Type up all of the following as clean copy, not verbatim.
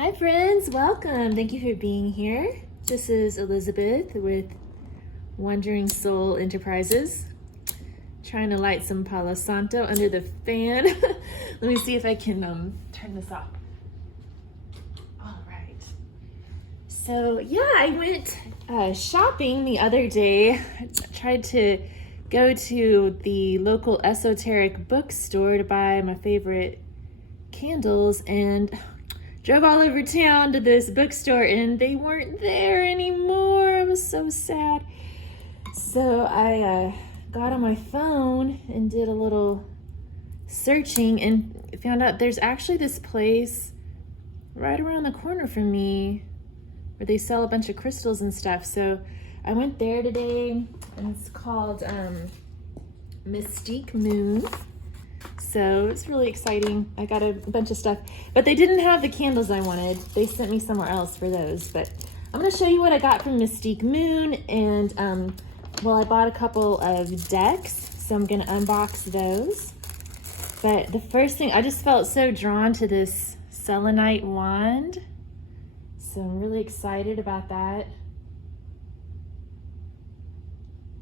Hi friends, welcome. Thank you for being here. This is Elizabeth with Wandering Soul Enterprises. Trying to light some Palo Santo under the fan. Let me see if I can turn this off. All right. So yeah, I went shopping the other day. I tried to go to the local esoteric bookstore to buy my favorite candles and drove all over town to this bookstore and they weren't there anymore. I was so sad. So I got on my phone and did a little searching and found out there's actually this place right around the corner from me where they sell a bunch of crystals and stuff. So I went there today and it's called Mystique Moon. So it's really exciting. I got a bunch of stuff, but they didn't have the candles I wanted. They sent me somewhere else for those, but I'm gonna show you what I got from Mystique Moon. And well, I bought a couple of decks, so I'm gonna unbox those. But the first thing, I just felt so drawn to this selenite wand. So I'm really excited about that.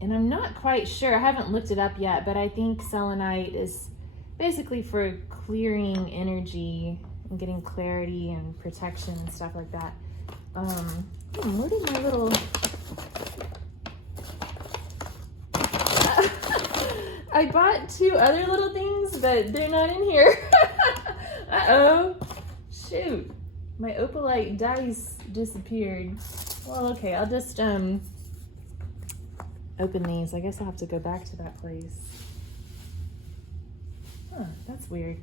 And I'm not quite sure, I haven't looked it up yet, but I think selenite is basically for clearing energy and getting clarity and protection and stuff like that. Where did my little... I bought two other little things, but they're not in here. Uh-oh. Shoot. My opalite dice disappeared. Well, okay, I'll just open these. I guess I'll have to go back to that place. Huh, that's weird.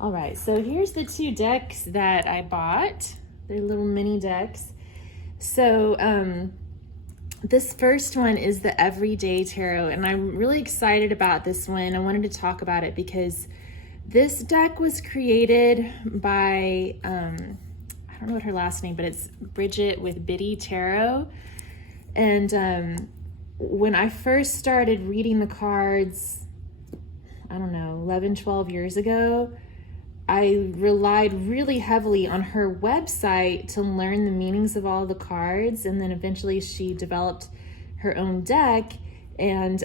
All right, so here's the two decks that I bought. They're little mini decks. So this first one is the Everyday Tarot, and I'm really excited about this one. I wanted to talk about it because this deck was created by, I don't know what her last name, but it's Bridget with Biddy Tarot. And when I first started reading the cards, I don't know, 11, 12 years ago, I relied really heavily on her website to learn the meanings of all the cards. And then eventually she developed her own deck. And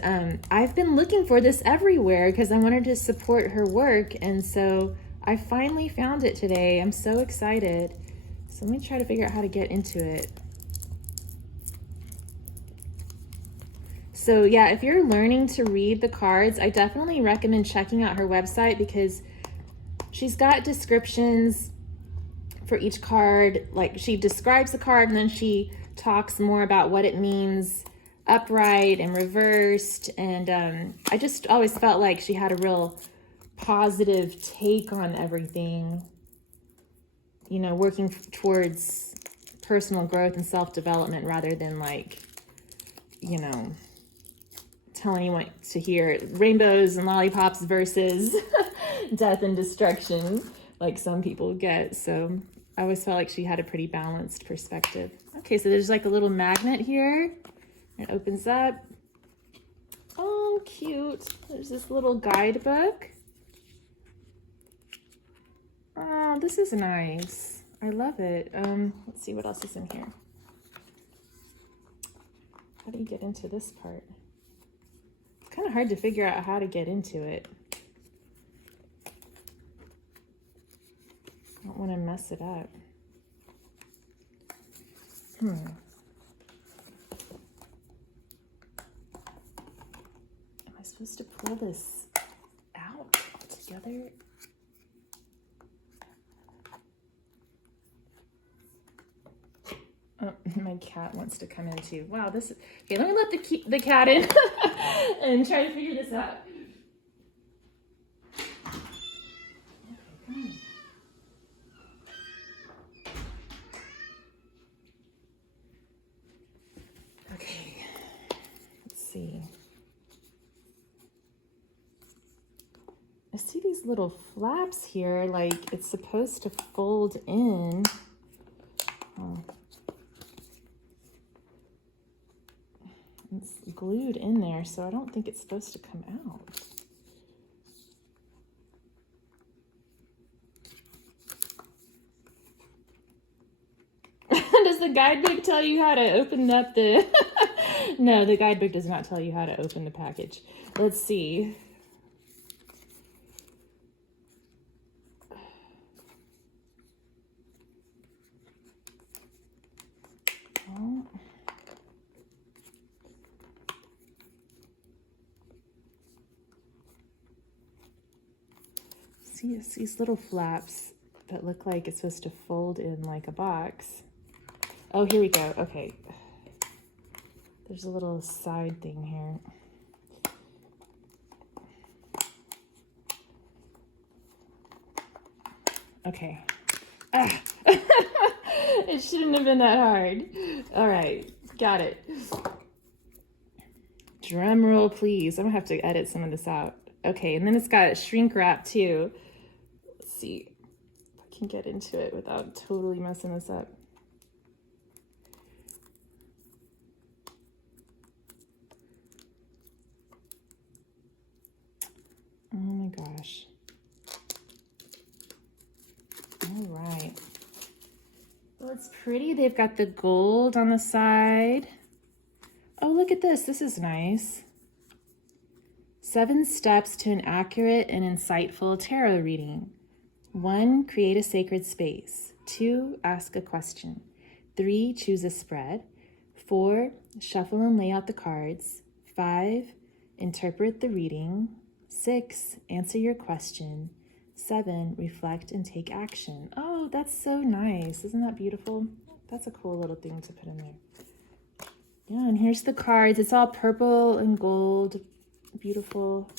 I've been looking for this everywhere because I wanted to support her work. And so I finally found it today. I'm so excited. So let me try to figure out how to get into it. So yeah, if you're learning to read the cards, I definitely recommend checking out her website because she's got descriptions for each card. Like she describes the card and then she talks more about what it means upright and reversed. And I just always felt like she had a real positive take on everything, you know, working towards personal growth and self-development rather than like, you know, telling you what to hear, rainbows and lollipops versus death and destruction, like some people get. So I always felt like she had a pretty balanced perspective. Okay, so there's like a little magnet here. It opens up. Oh, cute. There's this little guidebook. Oh, this is nice. I love it. Let's see what else is in here. How do you get into this part? Kind of hard to figure out how to get into it. I don't want to mess it up. Am I supposed to pull this out together? Oh, my cat wants to come in too. Wow, this is... Okay, let me let the cat in and try to figure this out. Okay, let's see. I see these little flaps here, like it's supposed to fold in. Oh. It's glued in there, so I don't think it's supposed to come out. Does the guidebook tell you how to open up the... No, the guidebook does not tell you how to open the package. Let's see. Oh. See, it's these little flaps that look like it's supposed to fold in like a box. Oh, here we go. Okay. There's a little side thing here. Okay. Ah. It shouldn't have been that hard. All right, got it. Drum roll, please. I'm gonna have to edit some of this out. Okay, and then it's got shrink wrap too. Let's see if I can get into it without totally messing this up. Oh my gosh. All right. Well, it's pretty. They've got the gold on the side. Oh, look at this. This is nice. 7 steps to an accurate and insightful tarot reading. 1, create a sacred space. 2, ask a question. 3, choose a spread. 4, shuffle and lay out the cards. 5, interpret the reading. 6, answer your question. 7, reflect and take action. Oh, that's so nice. Isn't that beautiful? That's a cool little thing to put in there. Yeah, and here's the cards. It's all purple and gold. Beautiful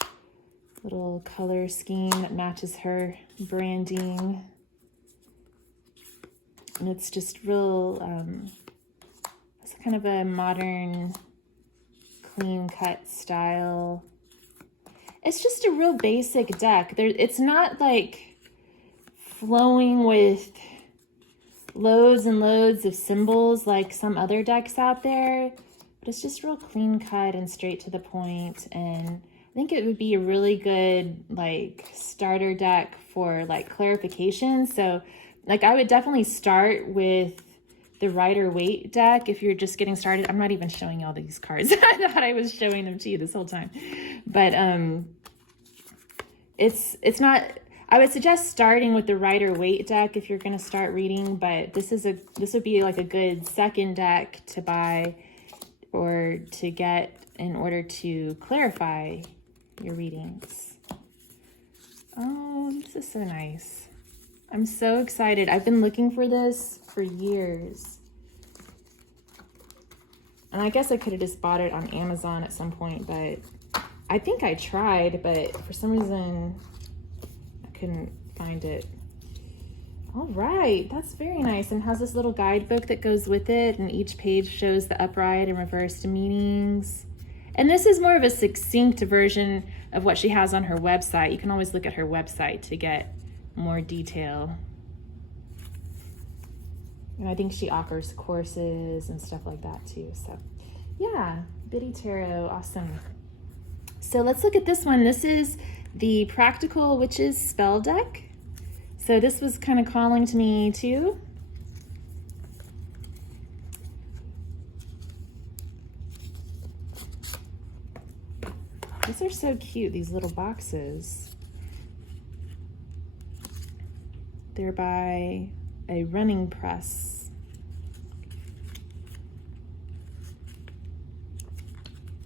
little color scheme that matches her branding. And it's just real, it's kind of a modern, clean cut style. It's just a real basic deck. It's not like flowing with loads and loads of symbols like some other decks out there, but it's just real clean cut and straight to the point. And I think it would be a really good like starter deck for like clarification. So like I would definitely start with the Rider-Waite deck if you're just getting started. I'm not even showing you all these cards. I thought I was showing them to you this whole time. But it's not, I would suggest starting with the Rider-Waite deck if you're going to start reading, but this would be like a good second deck to buy or to get in order to clarify your readings. Oh, this is so nice. I'm so excited. I've been looking for this for years. And I guess I could have just bought it on Amazon at some point, but I think I tried, but for some reason I couldn't find it. All right, that's very nice. And has this little guidebook that goes with it, and each page shows the upright and reversed meanings. And this is more of a succinct version of what she has on her website. You can always look at her website to get more detail. And I think she offers courses and stuff like that too. So yeah, Biddy Tarot, awesome. So let's look at this one. This is the Practical Witches spell deck. So this was kind of calling to me too. These are so cute, these little boxes. They're by a running press.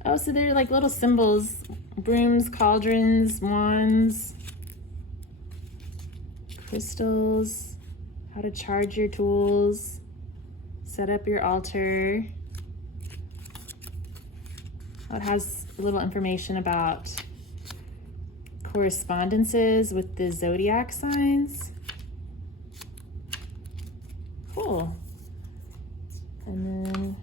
Oh, so they're like little symbols, brooms, cauldrons, wands, crystals, how to charge your tools, set up your altar. Oh, it has a little information about correspondences with the zodiac signs. Cool. And then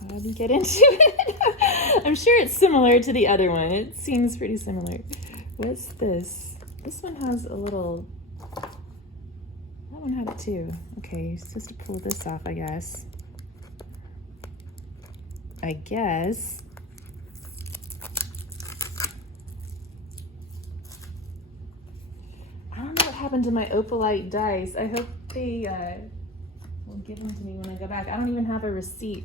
how do we get into it? I'm sure it's similar to the other one. It seems pretty similar. What's this? This one has a little, that one had it too. Okay, you're supposed to pull this off, I guess. I'm not happened to my opalite dice? I hope they will give them to me when I go back. I don't even have a receipt.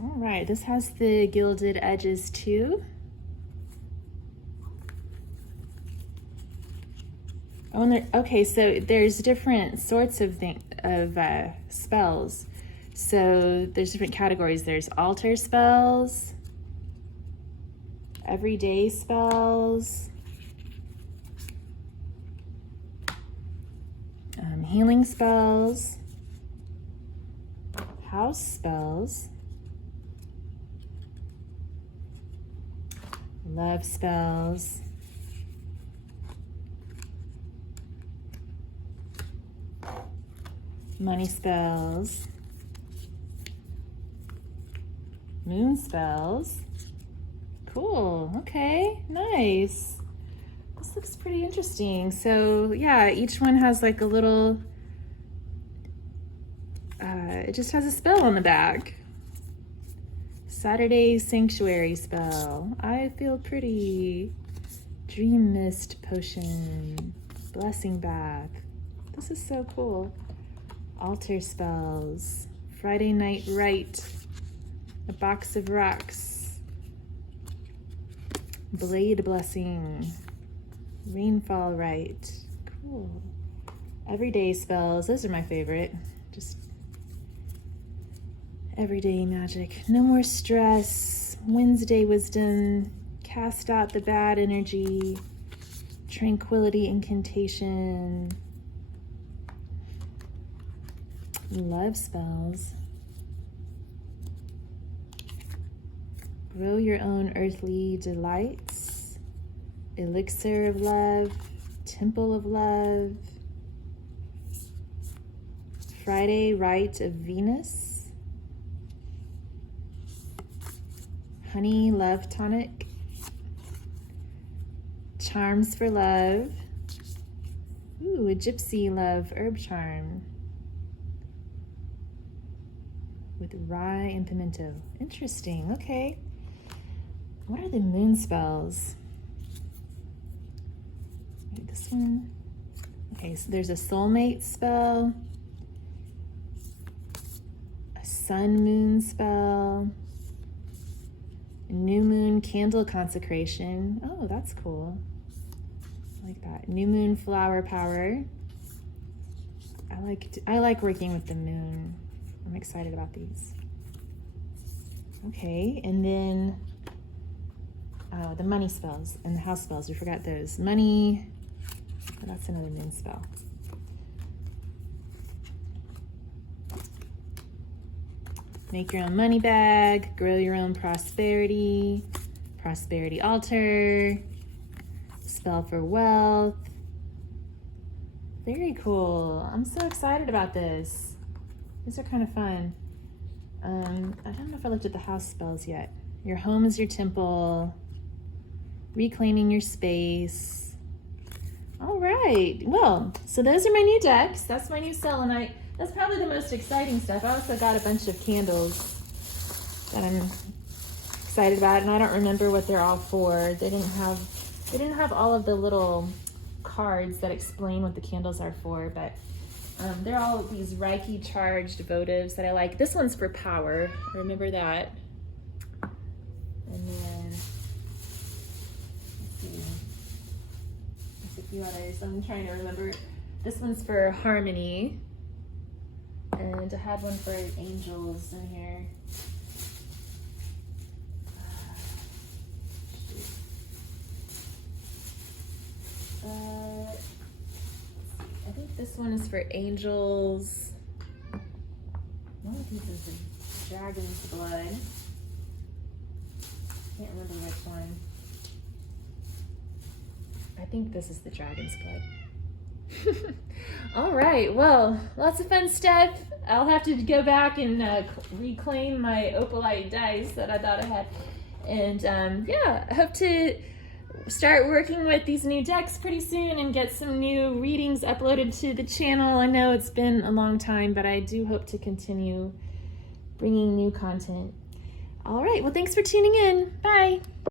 All right, this has the gilded edges too. Oh, and okay, so there's different sorts of spells. So there's different categories. There's altar spells, everyday spells, healing spells, house spells, love spells, money spells, moon spells. Cool. Okay, nice. This looks pretty interesting. So yeah, each one has like a little, it just has a spell on the back. Saturday Sanctuary spell. I feel pretty. Dream Mist Potion. Blessing Bath. This is so cool. Altar spells. Friday Night Rite. A Box of Rocks. Blade Blessing. Rainfall Rite. Cool. Everyday spells. Those are my favorite. Just everyday magic. No more stress. Wednesday wisdom. Cast out the bad energy. Tranquility incantation. Love spells. Grow your own earthly delights. Elixir of love. Temple of love. Friday Rite of Venus. Honey Love Tonic. Charms for Love. Ooh, a Gypsy Love Herb Charm. With rye and pimento. Interesting, okay. What are the moon spells? Maybe this one. Okay, so there's a soulmate spell. A sun moon spell. New moon candle consecration. Oh, that's cool. I like that. New moon flower power. I like working with the moon. I'm excited about these. Okay, and then the money spells and the house spells. We forgot those. Money. Oh, that's another moon spell. Make your own money bag, grow your own prosperity, prosperity altar, spell for wealth. Very cool. I'm so excited about this. These are kind of fun. I don't know if I looked at the house spells yet. Your home is your temple, reclaiming your space. All right, well, so those are my new decks. That's my new selenite. That's probably the most exciting stuff. I also got a bunch of candles that I'm excited about, and I don't remember what they're all for. They didn't have all of the little cards that explain what the candles are for, but they're all these Reiki charged votives that I like. This one's for power. Remember that. And then let's see. There's a few others. I'm trying to remember. This one's for harmony. And I had one for angels in here. I think this one is for angels. One of these is the dragon's blood. Can't remember which one. I think this is the dragon's blood. All right, well, lots of fun stuff. I'll have to go back and reclaim my opalite dice that I thought I had. And yeah, I hope to start working with these new decks pretty soon and get some new readings uploaded to the channel. I know it's been a long time, but I do hope to continue bringing new content. All right, well, thanks for tuning in. Bye.